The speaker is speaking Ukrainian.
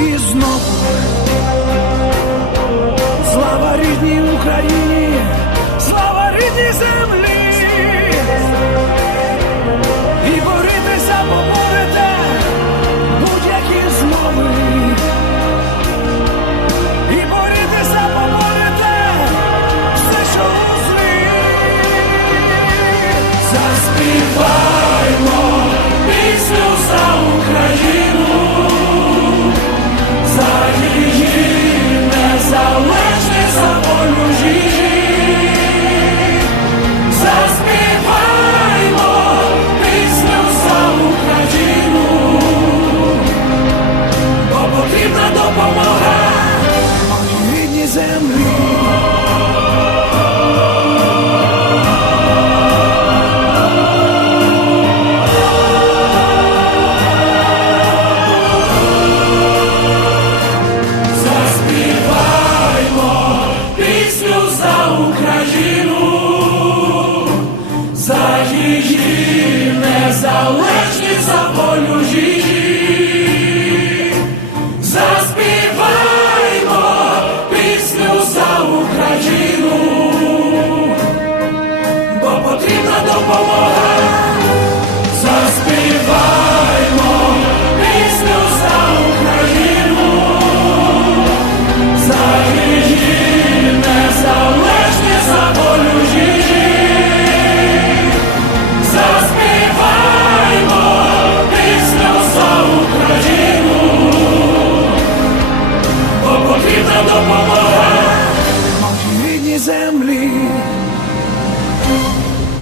І знову. Слава рідній Україні, Україну, бо потрібна допомога.